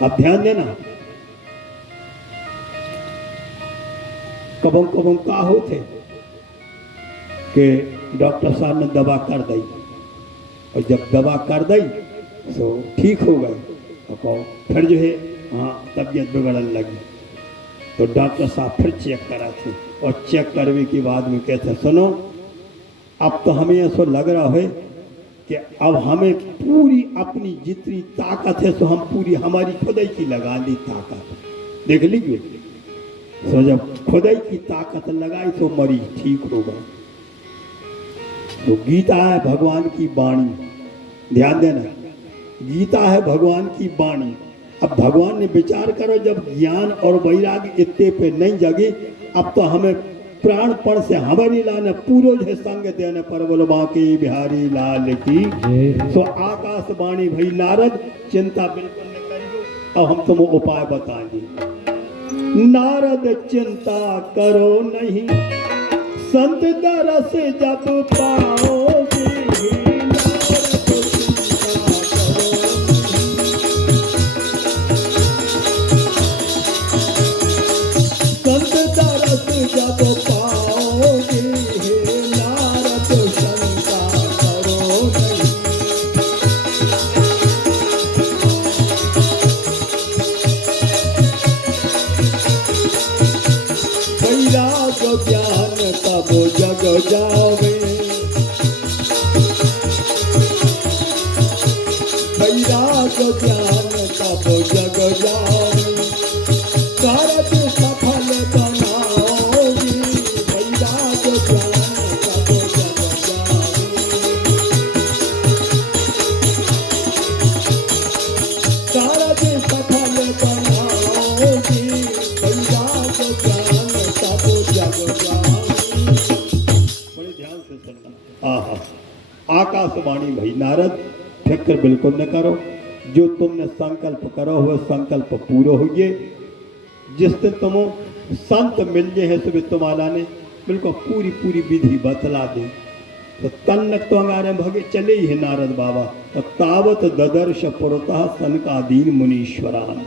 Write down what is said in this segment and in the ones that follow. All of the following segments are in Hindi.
आप ध्यान देना, कबों कबों का होते कि डॉक्टर साहब ने दवा कर दी, और जब दवा कर दी तो ठीक हो गए, और फिर जो है हाँ तबीयत बिगड़ने लगी, तो डॉक्टर साहब फिर चेक कराते, और चेक करने के बाद में कहते सुनो अब तो हमें ऐसा लग रहा है कि अब हमें पूरी अपनी जितनी ताकत है सो हम पूरी हमारी खुदाई की लगा ली ताकत, देख लीजिए। तो जब खुदाई की ताकत लगाई तो मरीज ठीक होगा। तो गीता है भगवान की वाणी, ध्यान देना, गीता है भगवान की वाणी। अब भगवान ने विचार करो, जब ज्ञान और वैराग्य इतने पे नहीं जगे, अब तो हमें प्राणपण से हमारी लाने पूर्वज है संग देने पर बोलो बांके बिहारी लाल की। सो आकाशवाणी भाई नारद चिंता बिल्कुल न करियो, अब हम तुम उपाय बताएंगे। नारद चिंता करो नहीं, संत दरस जब पाओगे, जब पाओगे नारद शंका करो नहीं। वैराग्य ज्ञान तब जग जावे, वैराग्य ज्ञान तब जग जावे, कारज सफल बनाओगे, वैराग्य ज्ञान तब जग जावे, कारज सफल बनाओगे, वैराग्य ज्ञान तब जग जावे। बड़े ध्यान से सुनना। आकाशवाणी भाई नारद फिक्र बिल्कुल न करो, जो तुमने संकल्प करो हुए संकल्प पूरा होइए। जिस दिन तुम संत मिल गए हैं सुबह तुम्हारा ने बिल्कुल पूरी पूरी विधि बतला दे, तो तन्नक तो हमारे भगे चले ही है नारद बाबा। तो तावत ददर्श पुरतः सनकादीन मुनीश्वरान,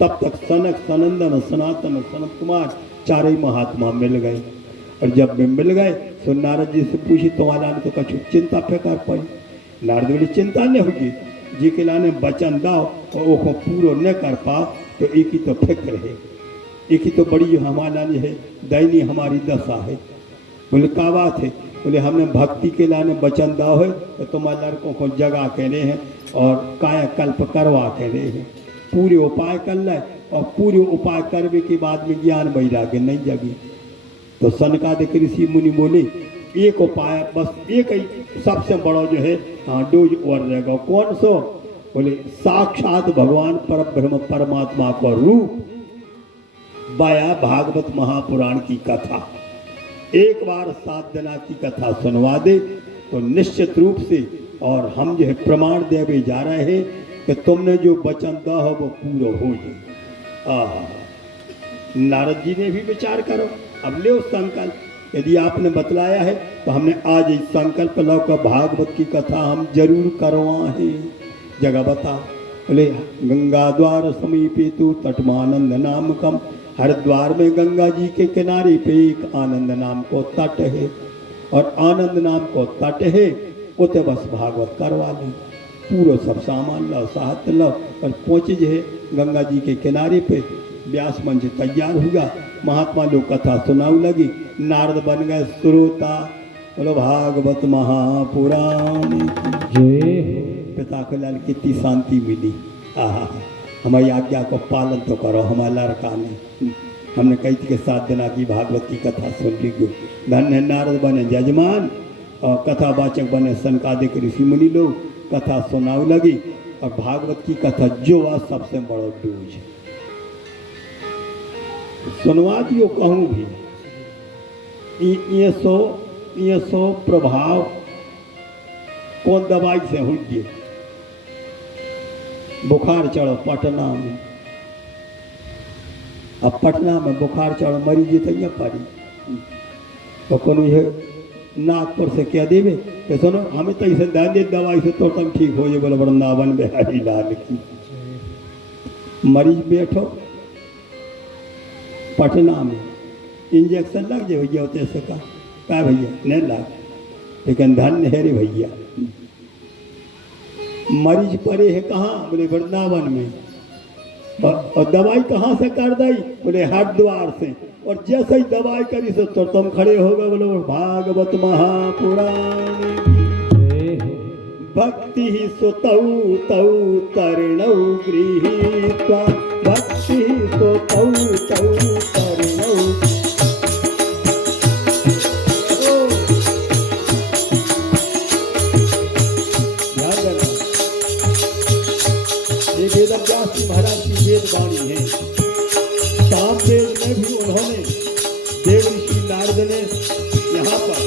तब तक सनक सनंदन सनातन सनत कुमार चारे महात्मा मिल गए। और जब वे मिल गए तो नारद जी से पूछी तुम्हारा ने तो कछु चिंता फिकर पड़ी। नारद बोले चिंता नहीं होगी, जी के लाने वचन दाओ और वो पूरा न कर पाओ तो एक ही तो फिक्र है, एक ही तो बड़ी हमारा है दैनी हमारी दशा है। बोले क्या बात है? बोले हमने भक्ति के लाने वचन दाओ है तो तुम्हारे लड़कों को जगा के रहे हैं और कायाकल्प करवा के रहे हैं, पूरे उपाय कर ले, और पूरे उपाय करने के बाद में ज्ञान वैराग्य नहीं जगी। तो सनकादिक ऋषि मुनि बोले एक उपाय बस, एक ही सबसे बड़ा जो है डोज और रहेगा, कौन सो? बोले साक्षात भगवान पर ब्रह्म परमात्मा का रूप बाया भागवत महापुराण की कथा, एक बार 7 दिना की कथा सुनवा दे तो निश्चित रूप से, और हम जो है प्रमाण देवे जा रहे हैं कि तुमने जो वचन दा हो वो पूरा हो जाए। नारद जी ने भी विचार करो, अब ले संकल्प, यदि आपने बतलाया है तो हमने आज इस संकल्प लो का भागवत की कथा हम जरूर करवाए। जगह बता। बोले गंगा द्वार समीपे तु तटमानंद नाम कम, हरिद्वार में गंगा जी के किनारे पे एक आनंद नाम को तट है, और आनंद नाम को तट है उते बस भागवत करवा ली। पूरा सब सामान लो, साहत लो, और पहुँचे जो है गंगा जी के किनारे पे। व्यास मंच तैयार हुआ, महात्मा लोग कथा सुनाऊ लगी, नारद बन गए श्रोता। बोलो भागवत महापुराण जय। पिता को लाल कितनी शांति मिली। हमारी आज्ञा को पालन तो करो हमारा लड़का ने। हमने कही थी कि 7 दिना की भागवत की कथा सुन ली। धन्य नारद बने जजमान, और कथावाचक बने सनकादिक ऋषि मुनि लोग, कथा सुनाऊ लगी। और भागवत की कथा जो आज सबसे बड़ा डोज है, सुनवा दियो कहूँ भी। ये सो प्रभाव कौन दवाई से हुई? बुखार चढ़ो पटना में, अब पटना में बुखार चढ़ो मरीज तो पड़ी, तो कोनो ये नागपुर से क्या देवे कि सुनो हमें तो इसे दे दवाई से तो तुम ठीक हो जाए। बोले वृंदावन बिहारी लाल की। मरीज बैठो पटना में इंजेक्शन लग जाए भैया होते से का भैया नहीं लग लेकिन धन्य है रे भैया। मरीज पड़े है कहाँ बोले वृंदावन में और दवाई कहाँ से कर दी बोले हरिद्वार से और जैसे ही दवाई करी से तो तुम खड़े हो गए बोले भागवत महापुराण भक्ति सुतौ तौ तरणौ गृहीत्वा भक्ति सुतौ तौ तरणौ। ये वेदव्यास जी महाराज की वेद वाणी है। सामवेद में भी उन्होंने देव ऋषि नारद ने यहाँ पर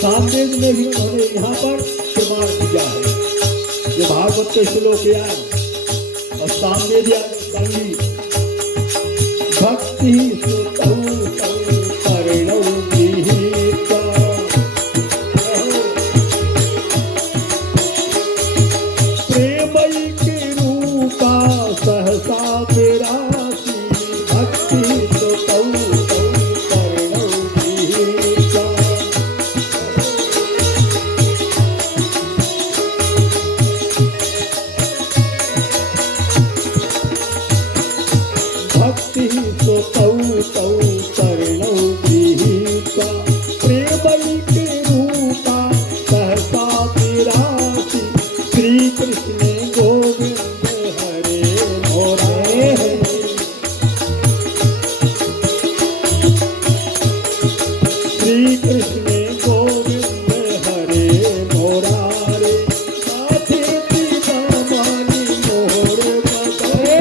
सामवेद में भी उन्होंने यहाँ पर प्रमाण दिया है। ये भागवत के श्लोक याद और सामवेद याद भक्ति सुतौ तौ तरणौ गृहीत्वा प्रेमई के रूपा सहसा विरासी भक्ति सुतौ तौ तरणौ गृहीत्वा। भक्ति सुतौ तौ तरणौ गृहीत्वा प्रेमई के रूपा सहसा विरासी श्री कृष्ण गोविंद हरे मोरे श्री कृष्ण गोविंद हरे मोरारे नाथे पिता मानी मोर बदे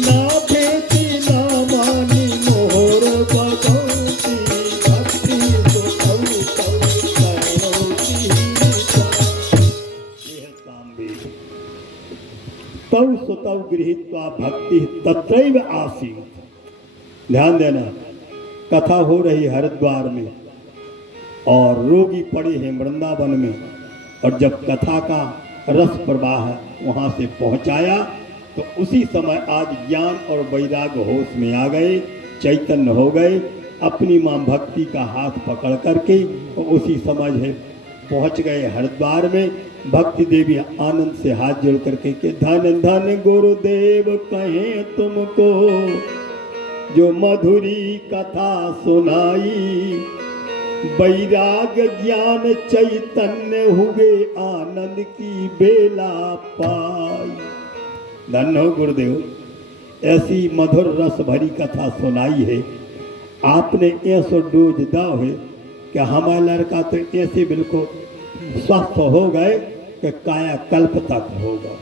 नाथे पिता मानी मोर बदौती भक्ति सुतौ तौ तरणौ गृहीत्वा। तौ सुतौ गृहीत्वा भक्ति तत्रैव आसीत्। ध्यान देना कथा हो रही हरिद्वार में और रोगी पड़े हैं वृंदावन में और जब कथा का रस प्रवाह वहाँ से पहुँचाया तो उसी समय आज ज्ञान और वैराग्य होश में आ गए चैतन्य हो गए अपनी माँ भक्ति का हाथ पकड़ करके और उसी समय है पहुँच गए हरिद्वार में। भक्ति देवी आनंद से हाथ जोड़ करके के धन धन गुरुदेव कहें तुमको जो मधुरी कथा सुनाई वैराग ज्ञान चैतन्य हुए आनंद की बेला पाई। धन हो गुरुदेव ऐसी मधुर रस भरी कथा सुनाई है आपने ऐसा डोज दा है कि हमारा लड़का तो ऐसे बिल्कुल स्वस्थ हो गए कि काया कल्प तक होगा।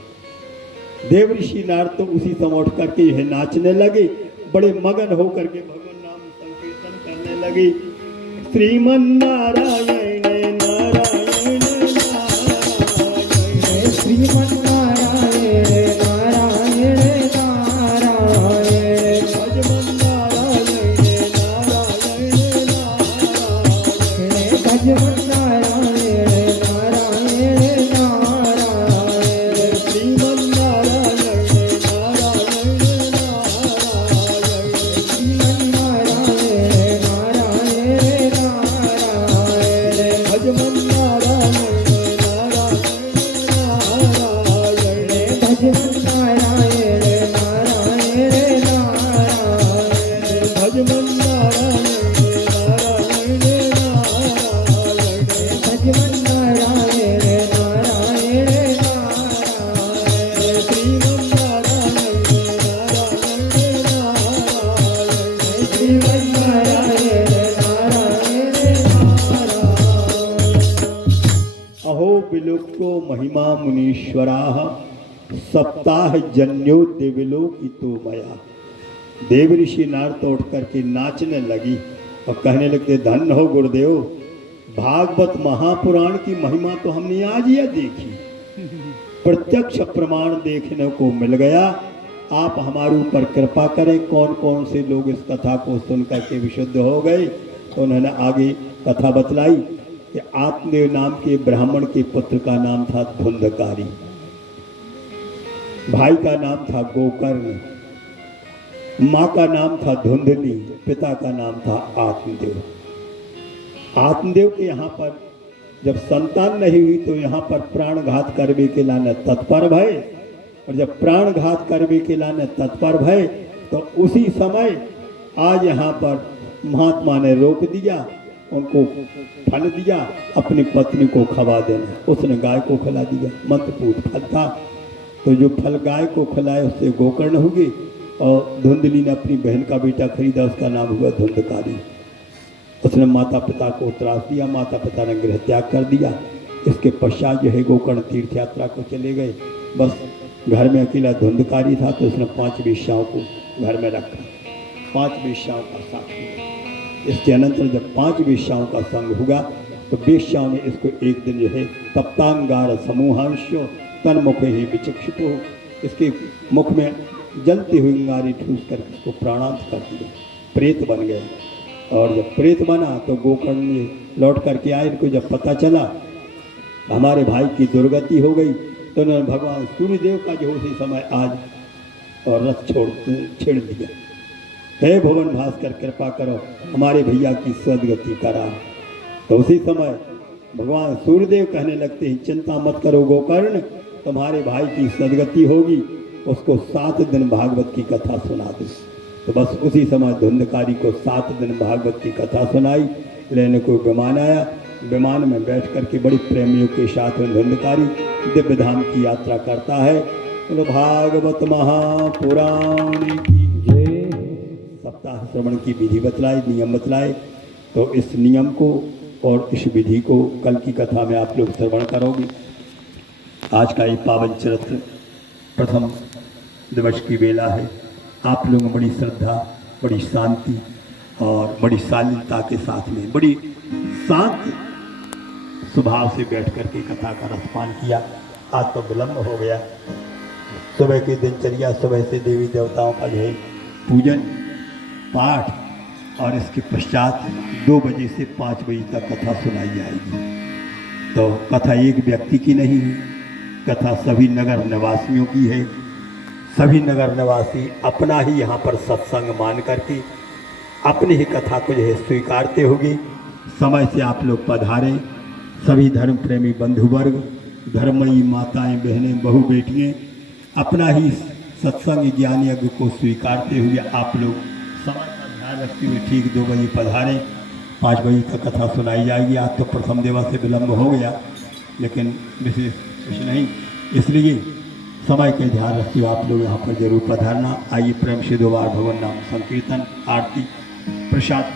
देव ऋषि नारद तो उसी समय उठ करके यह नाचने लगे बड़े मगन होकर के भगवान नाम संकीर्तन करने लगे। श्रीमन नारायण नारायण नारायण श्रीमन नारायण नारायण नारायण भजमन नारायण नारायण नारायण भजमन विलोको महिमा मुनीश्वराः सप्ताह जन्योद्य विलोकितो मया। देव ऋषि नारद उठ करके नाचने लगी और कहने लगते धन्य हो गुरुदेव भागवत महापुराण की महिमा तो हमने आज यह देखी प्रत्यक्ष प्रमाण देखने को मिल गया। आप हमारे ऊपर कृपा करें कौन कौन से लोग इस कथा को सुन करके विशुद्ध हो गए। तो उन्होंने आगे कथा बतलाई कि आत्मदेव नाम के ब्राह्मण के पुत्र का नाम था धुंधकारी, भाई का नाम था गोकर्ण, माँ का नाम था धुंधली, पिता का नाम था आत्मदेव। आत्मदेव के यहाँ पर जब संतान नहीं हुई तो यहाँ पर प्राणघात करवे के लाने तत्पर भय, और जब प्राणघात करवे के लाने तत्पर भय तो उसी समय आज यहाँ पर महात्मा ने रोक दिया, उनको फल दिया, अपनी पत्नी को खवा देना। उसने गाय को खिला दिया, मंत्रपूत फल था, तो जो फल गाय को खिलाए उससे गोकर्ण हो गई। और धुंधली ने अपनी बहन का बेटा खरीदा, उसका नाम हुआ धुंधकारी। उसने माता पिता को त्रास दिया, माता पिता ने गृह त्याग कर दिया। इसके पश्चात जो है गोकर्ण तीर्थ यात्रा को चले गए। बस घर में अकेला धुंधकारी था, तो उसने 5 वेश्याओं को घर में रखा, 5 वेश्याओं का साथ हुआ। इसके अनंतर जब 5 वेश्याओं का संग हुआ तो वेश्याओं ने इसको एक दिन जो है तप्तांगार समूहांशो तन्मुख ही विचक्षिपो, इसके मुख में जलती हुई अंगारी ठूस कर इसको प्राणांत कर दिया, प्रेत बन गए। और जब प्रेत बना तो गोकर्ण ने लौट करके आए, इनको जब पता चला हमारे भाई की दुर्गति हो गई तो उन्होंने भगवान सूर्यदेव का जो उसी समय आज और रथ छेड़ दिया, हे भुवन भास्कर कृपा करो हमारे भैया की सदगति करा। तो उसी समय भगवान सूर्यदेव कहने लगते हैं, चिंता मत करो गोकर्ण, तुम्हारे भाई की सदगति होगी, उसको 7 दिन भागवत की कथा सुना दो। तो बस उसी समय धुंधकारी को 7 दिन भागवत की कथा सुनाई। लेने को विमान आया, विमान में बैठ करके बड़ी प्रेमियों के साथ में धुंधकारी दिव्य धाम की यात्रा करता है। तो भागवत महापुराण की जय। सप्ताह श्रवण की विधि बतलाए, नियम बतलाए। तो इस नियम को और इस विधि को कल की कथा में आप लोग श्रवण करोगे। आज का ये पावन चरित्र प्रथम दिवस की बेला है। आप लोग बड़ी श्रद्धा, बड़ी शांति और बड़ी शालीनता के साथ में बड़ी शांत स्वभाव से बैठ कर के कथा का रसपान किया। आज तो विलम्ब हो गया। सुबह की दिनचर्या, सुबह से देवी देवताओं का जो है पूजन पाठ, और इसके पश्चात 2 बजे से 5 बजे तक कथा सुनाई जाएगी। तो कथा एक व्यक्ति की नहीं है, कथा सभी नगर निवासियों की है। सभी नगर निवासी अपना ही यहाँ पर सत्संग मान करके अपनी ही कथा को जो है स्वीकारते होंगे। समय से आप लोग पधारें। सभी धर्म प्रेमी बंधुवर्ग, धर्मयी माताएं, बहनें, बहू, बेटियाँ अपना ही सत्संग ज्ञान यज्ञ को स्वीकारते हुए आप लोग समय का ध्यान रखते हुए ठीक 2 बजे पधारें। 5 बजे तक कथा सुनाई जाएगी। आज तो प्रथम दिवस से विलम्ब हो गया, लेकिन विशेष कुछ नहीं, इसलिए समय के ध्यान रखते हुए आप लोग यहाँ पर जरूर पधारना। आइए प्रेम से 2 बार भगवान नाम संकीर्तन, आरती, प्रसाद